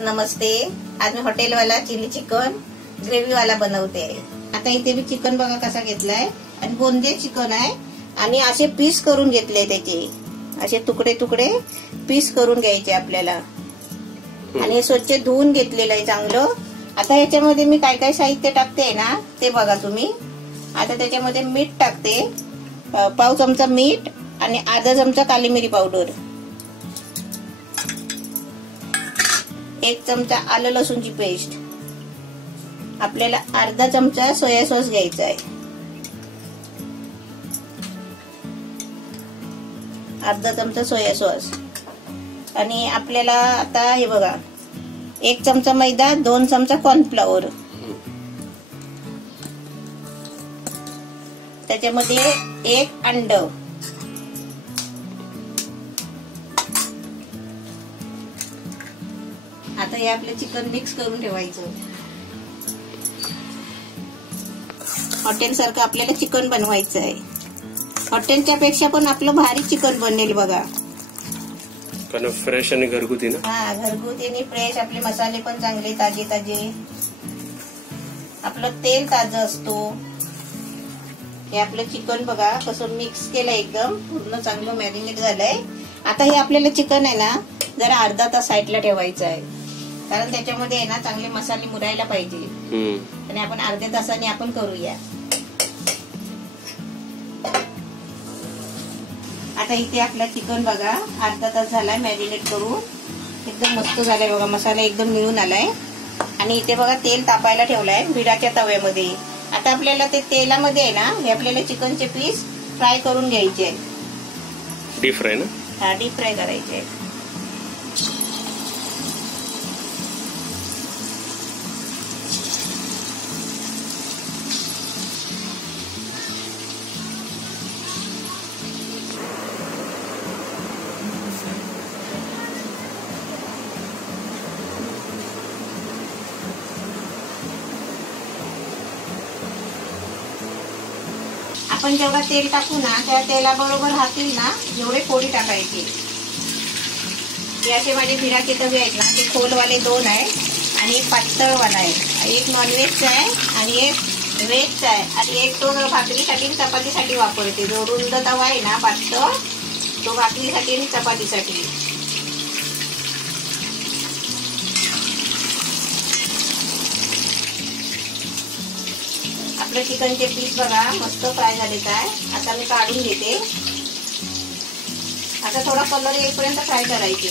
नमस्ते. आज मी हॉटेलवाला chilli chicken gravy वाला बनवते. आता इथे मी चिकन बघा कसा घेतलाय आणि बोंदे चिकन आहे आणि असे पीस करून घेतले. त्याचे असे तुकडे तुकडे पीस करून घ्यायचे आपल्याला आणि स्वच्छ धुवून घेतलेलं आहे चांगलं. आता याच्यामध्ये मी काय काय साहित्य टाकते ना ते बघा तुम्ही. आता त्याच्यामध्ये मीठ टाकते, पाव चमचा मीठ आणि अर्धा चमचा काली मिरी पावडर, 1 चमचा आलं लसूणची पेस्ट, आपल्याला अर्धा चमचा सोया सॉस घ्यायचा आहे, अर्धा चमचा सोया सॉस आणि आपल्याला आता हे बघा 1 चमचा मैदा, 2 चमचा कॉर्नफ्लॉवर, त्याच्यामध्ये 1 अंड, आता हे आपलं चिकन मिक्स करून ठेवायचं. हॉटेल सारखं आपल्याला चिकन बनवायचं आहे. हॉटेलच्या पेक्षा पण आपलं भारी चिकन बनेल बघा. पण फ्रेश आणि घरगुती ना. हा, घरगुती आणि फ्रेश. आपले मसाले पण चांगले ताजे ताजे, आपलं तेल ताजं असतो. हे आपलं चिकन बघा कसं मिक्स केलं, एकदम पूर्ण चांगलं मॅरिनेट झालंय. आता हे आपल्याला चिकन आहे ना जरा अर्धा तास साईडला ठेवायचं आहे, कारण त्याच्यामध्ये आहे ना चांगले मसाले मुरायला पाहिजे आणि आपण अर्ध्या तासाने आपण करूया. आता इथे आपला चिकन बघा अर्धा तास झालाय मॅरिनेट करून, एकदम मस्त झालाय बघा. मसाला एकदम मिळून आलाय आणि इथे बघा तेल तापायला ठेवलाय भिडाच्या तव्यामध्ये. आता आपल्याला ते तेलामध्ये आहे ना हे आपल्याला चिकनचे पीस फ्राय करून घ्यायचे आहे. डीप फ्राय ना. हा, डीप फ्राय करायचे आहे. आपण जेवढा तेल टाकू ना त्या तेलाबरोबर हातील ना एवढे फोडी टाकायचे. हे असे माझे भिडाचे तवे आहेत ना, ते खोलवाले 2 आहे आणि एक पातळवाला आहे. एक नॉनव्हेजचा आहे आणि एक व्हेजचा आहे आणि एक तो भाकरीसाठी चपातीसाठी वापरते. जो रुंद तवा आहे ना पातळ, तो भाकरीसाठी आणि चपातीसाठी. आपले चिकनचे पीस बघा मस्त फ्राय झालेत आहे. आता मी काढून घेते. आता थोडा कलर येईपर्यंत फ्राय करायचे.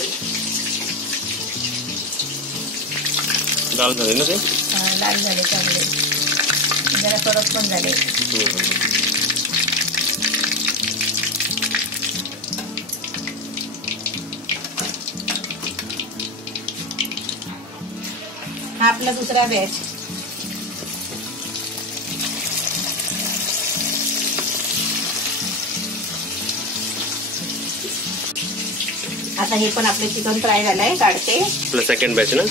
लाल झाले ना ते. लाल झाले चांगले, जरा कडक पण झाले. हा आपला दुसरा बॅच. आता हे पण आपलं चिकन फ्राय झालंय, काढते. आपला सेकंड बॅच ना.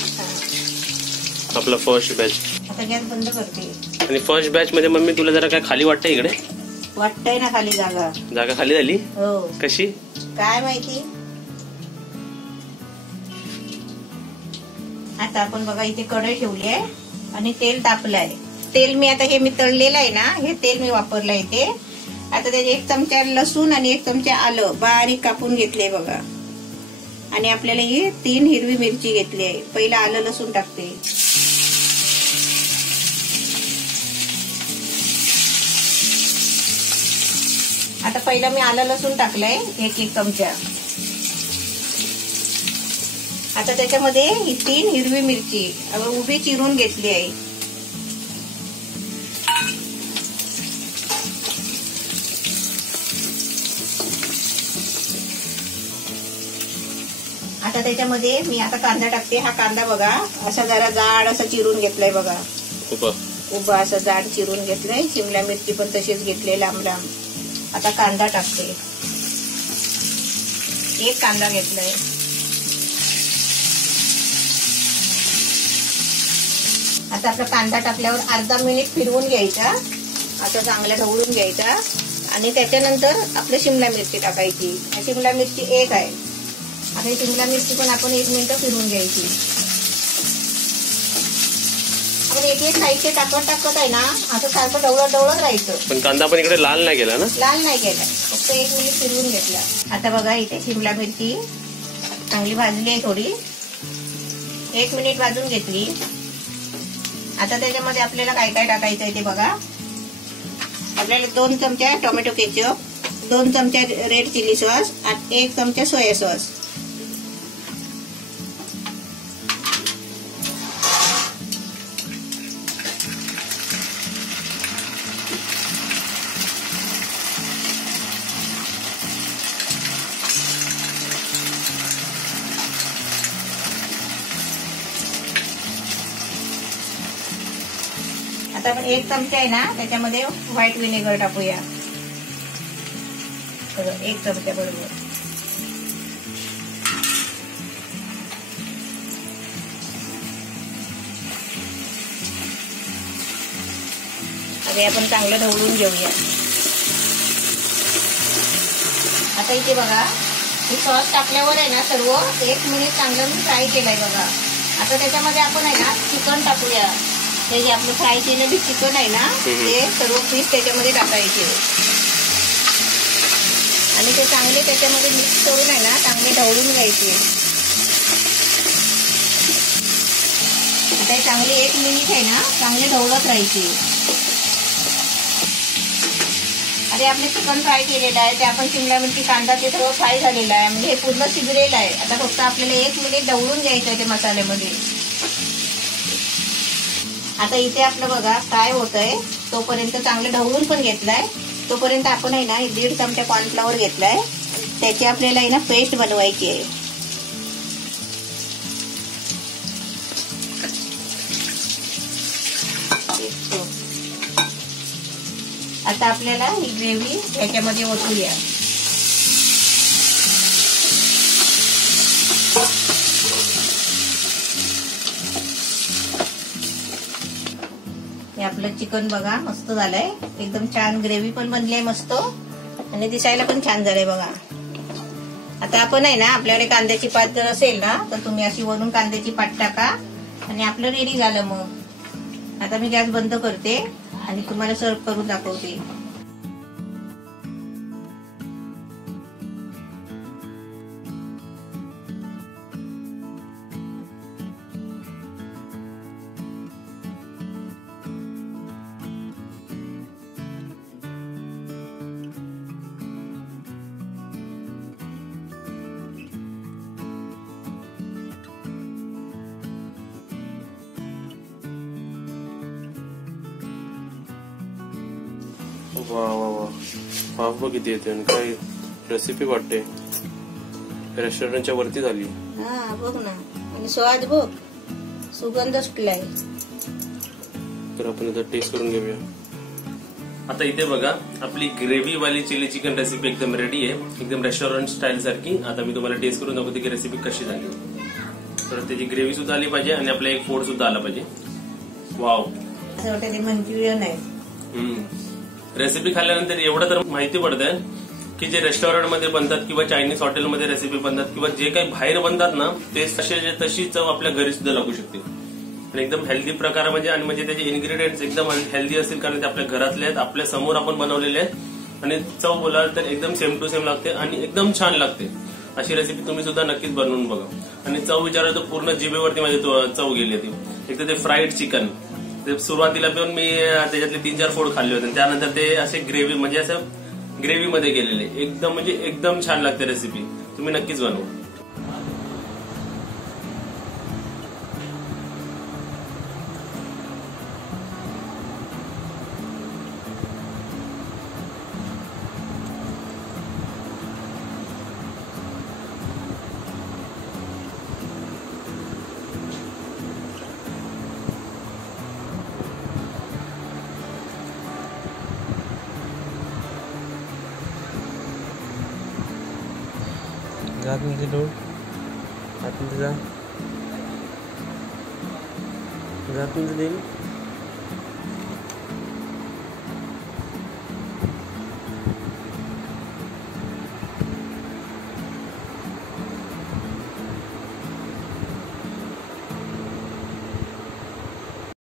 आपला फर्स्ट बॅच. आता गॅस बंद करते. आणि फर्स्ट बॅच मध्ये मम्मी तुला जरा काय खाली वाटतंय इकडे? वाटतंय ना खाली जागा. जागा खाली झाली. हो. कशी काय माहिती. आता आपण बघा इथे कढई ठेवली आहे आणि तेल तापलंय. तेल मी आता हे मी तळलेलं आहे ना, हे तेल मी वापरलं इथे. आता त्याचे 1 चमचा लसूण आणि 1 चमचा आलं बारीक कापून घेतले बघा. आणि आपल्याला ही 3 हिरवी मिरची घेतली आहे. पहिला आलं लसूण टाकते. आता पहिला मी आलं लसूण टाकलंय 1 चमचा. आता त्याच्यामध्ये ही 3 हिरवी मिरची उभी चिरून घेतली आहे. आता त्याच्यामध्ये मी आता कांदा टाकते. हा कांदा बघा असा जरा जाड असा चिरून घेतलाय बघा. उभा असं जाड चिरून घेतलाय. शिमला मिरची पण तशीच घेतली लांब लांब. आता कांदा टाकते. 1 कांदा घेतलाय. आता आपला कांदा टाकल्यावर अर्धा मिनिट फिरवून घ्यायचा, असं चांगला ढवळून घ्यायचा आणि त्याच्यानंतर आपली शिमला मिरची टाकायची. शिमला मिरची 1 आहे. आता शिमला मिरची पण आपण 1 मिनिट फिरवून घ्यायची. एक एक साईडचे टाकत आहे ना, असं सारखं ढवळत राहायचं. पण कांदा पण इकडे लाल नाही गेला ना? लाल नाही गेला, फक्त 1 मिनिट फिरवून घेतला. आता बघा इथे शिमला मिरची चांगली भाजली आहे, थोडी 1 मिनिट भाजून घेतली. आता त्याच्यामध्ये आपल्याला काय काय टाकायचं आहे ते बघा. आपल्याला 2 चमचा टोमॅटो केचप, 2 चमचा रेड चिली सॉस आणि 1 चमचा सोया सॉस. आता आपण 1 चमचा आहे ना त्याच्यामध्ये व्हाईट विनेगर टाकूया. 1 चमचा बरोबर. आता आपण चांगलं ढवळून घेऊया. आता इथे बघा हे सॉस टाकल्यावर आहे ना सर्व 1 मिनिट चांगलं मी फ्राय केलंय बघा. आता त्याच्यामध्ये आपण आहे ना चिकन टाकूया. ते जे आपलं फ्राय केलेलं चिकन आहे ना ते सर्व पीस त्याच्यामध्ये टाकायचे आणि ते चांगले त्याच्यामध्ये मिक्स करून आहे ना चांगले ढवळून घ्यायचे. आता चांगले 1 मिनिट आहे ना चांगले ढवळत राहायचे. अरे आपले चिकन फ्राय केलेलं आहे, ते आपण शिमला मिरची कांदा ते सर्व फ्राय झालेलं आहे, म्हणजे हे पूर्ण शिजलेलं आहे. आता फक्त आपल्याला 1 मिनिट ढवळून घ्यायचं आहे ते मसाल्यामध्ये. आता इथे आपलं बघा फ्राय होतंय, तोपर्यंत चांगलं ढवळून पण घेतलाय. तोपर्यंत आपण आहे ना 1.5 चमचा कॉर्नफ्लॉवर घेतलाय, त्याची आपल्याला आहे ना पेस्ट बनवायची आहे. आता आपल्याला ही ग्रेव्ही याच्यामध्ये ओतूया. हे आपलं चिकन बघा मस्त झालंय, एकदम छान ग्रेव्ही पण बनली आहे मस्त आणि दिसायला पण छान झालंय बघा. आता आपण आहे ना आपल्याकडे कांद्याची पात जर असेल ना तर तुम्ही अशी वरून कांद्याची पात टाका आणि आपलं रेडी झालं. मग आता मी गॅस बंद करते आणि तुम्हाला सर्व करून दाखवते. वा वा वा, वाफ बघ किती येते आणि काय रेसिपी वाटते, रेस्टॉरंटच्या वरती झाली. हा बघ ना, आणि स्वाद बघ, सुगंध सुटलाय. तर आपण आता टेस्ट करून घेऊया. आता इथे बघा आपली ग्रेव्ही वाली चिली चिकन रेसिपी एकदम रेडी आहे, एकदम रेस्टॉरंट स्टाईल सारखी. आता मी तुम्हाला टेस्ट करून दाखवते की रेसिपी कशी झाली. तर त्याची ग्रेव्ही सुद्धा आली पाहिजे आणि आपला एक फोड सुद्धा आला पाहिजे. वाव, असं वाटतं ते मंचुरियन आहे. रेसिपी खाल्ल्यानंतर एवढं तर माहिती पडतंय की जे रेस्टॉरंटमध्ये बनतात किंवा चायनीज हॉटेलमध्ये रेसिपी बनतात किंवा जे काही बाहेर बनतात ना ते तशी चव आपल्या घरी सुद्धा लागू शकते. आणि एकदम हेल्दी प्रकार आणि म्हणजे त्याचे इन्ग्रेडियंट्स एकदम हेल्दी असतील कारण ते आपल्या घरातले आहेत, आपल्या समोर आपण बनवलेले आहेत आणि चव बोलाल तर एकदम सेम टू सेम लागते आणि एकदम छान लागते. अशी रेसिपी तुम्ही सुद्धा नक्कीच बनवून बघा. आणि चव विचारलं तर पूर्ण जिभेवरती माझी चव गेली होती. एक तर ते फ्राईड चिकन, ते सुरुवातीला पण मी त्याच्यातले 3-4 फोड खाल्ले होते, त्यानंतर ते असे ग्रेव्ही म्हणजे असं ग्रेव्ही मध्ये गेलेले एकदम म्हणजे एकदम छान लागते रेसिपी. तुम्ही नक्कीच बनवा. आतमध्ये डोळ, आतमध्ये जा, आतमध्ये देईल.